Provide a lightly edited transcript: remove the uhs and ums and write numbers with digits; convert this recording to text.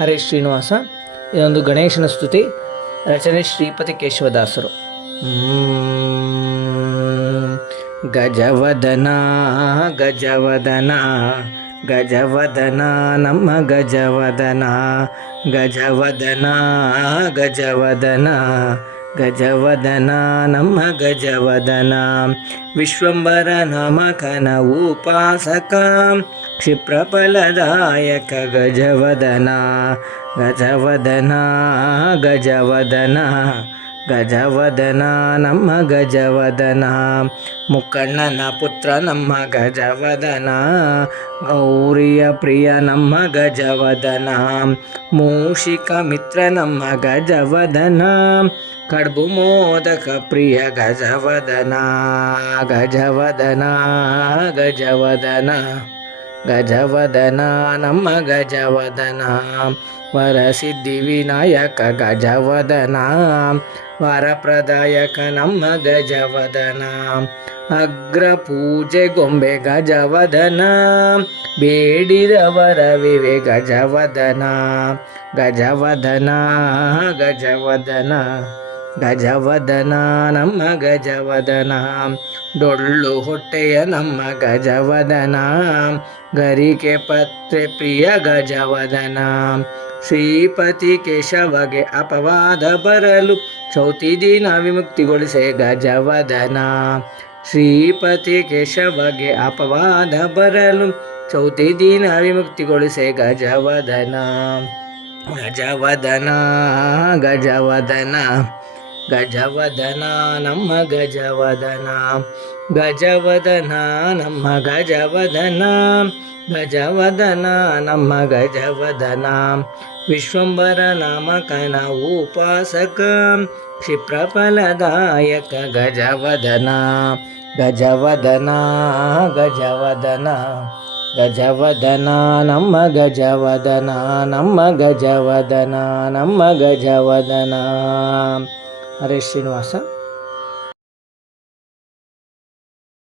ಹರೇ ಶ್ರೀನಿವಾಸ. ಇದೊಂದು ಗಣೇಶನ ಸ್ತುತಿ. ರಚನೆ ಶ್ರೀಪತಿ ಕೇಶವದಾಸರು. ಗಜವದನ ಗಜವದನ ಗಜವದನ ನಮ್ಮ ಗಜವದನ, ಗಜವದನ ಗಜವದನ ಗಜವದನ ನಮ್ಮ ಗಜವದನ. ವಿಶ್ವಂಬರ ನಾಮಕನ ಉಪಾಸಕ, ಕ್ಷಿಪ್ರಫಲದಾಯಕ ಗಜವದನ. ಗಜವದನ ಗಜವದನ ಗಜವದನ ನಮ್ಮ ಗಜವದನ. ಮುಕ್ಕಣ್ಣನ ಪುತ್ರ ನಮ್ಮ ಗಜವದನ, ಗೌರಿಯ ಪ್ರಿಯ ನಮ್ಮ ಗಜವದನ. ಮೂಷಿಕ ಮಿತ್ರ ನಮ್ಮ ಗಜವದನ, ಕಡ್ಬು ಮೋದಕ ಪ್ರಿಯ ಗಜವದನ. ಗಜವದನ ಗಜವದನ ಗಜವದನ ನಮ್ಮ ಗಜವದನ. ವರಸಿದ್ಧಿ ವಿನಾಯಕ ಗಜವದನ, ವರಪ್ರದಾಯಕ ನಮ್ಮ ಗಜವದನ. ಅಗ್ರ ಪೂಜೆ ಗೊಂಬೆ ಗಜವದನ, ಬೇಡಿದವರವಿವೆ ಗಜವದನ. ಗಜವದನ ಗಜವದನ ಗಜವದನ ನಮ್ಮ ಗಜವದನ. ಡೊಳ್ಳು ಹೊಟ್ಟೆಯ ನಮ್ಮ ಗಜವದನ, ಗರಿಕೆ ಪತ್ರೆ ಪ್ರಿಯ ಗಜವದನ. ಶ್ರೀಪತಿ ಕೇಶವಗೆ ಅಪವಾದ ಬರಲು, ಚೌತಿ ದಿನ ವಿಮುಕ್ತಿಗೊಳಿಸೆ ಗಜವದನ. ಶ್ರೀಪತಿ ಕೇಶವಗೆ ಅಪವಾದ ಬರಲು, ಚೌತಿ ದಿನ ವಿಮುಕ್ತಿಗೊಳಿಸೆ ಗಜವದನ. ಗಜವದನ ಗಜವದನ ಗಜವದನ ನಮ್ಮ ಗಜವದನ. ಗಜವದನ ನಮ್ಮ ಗಜವದನ, ಗಜವದನ ನಮ್ಮ ಗಜವದನ. ವಿಶ್ವಂಬರ ನಾಮಕನ ಉಪಾಸಕ, ಕ್ಷಿಪ್ರಫಲದಾಯಕ ಗಜವದನ. ಗಜವದನ ಗಜವದನ ಗಜವದನ ನಮ್ಮ ಗಜವದನ, ನಮ್ಮ ಗಜವದನ ನಮ್ಮ ಗಜವದನ. ಹರೇ ಶ್ರೀನಿವಾಸ.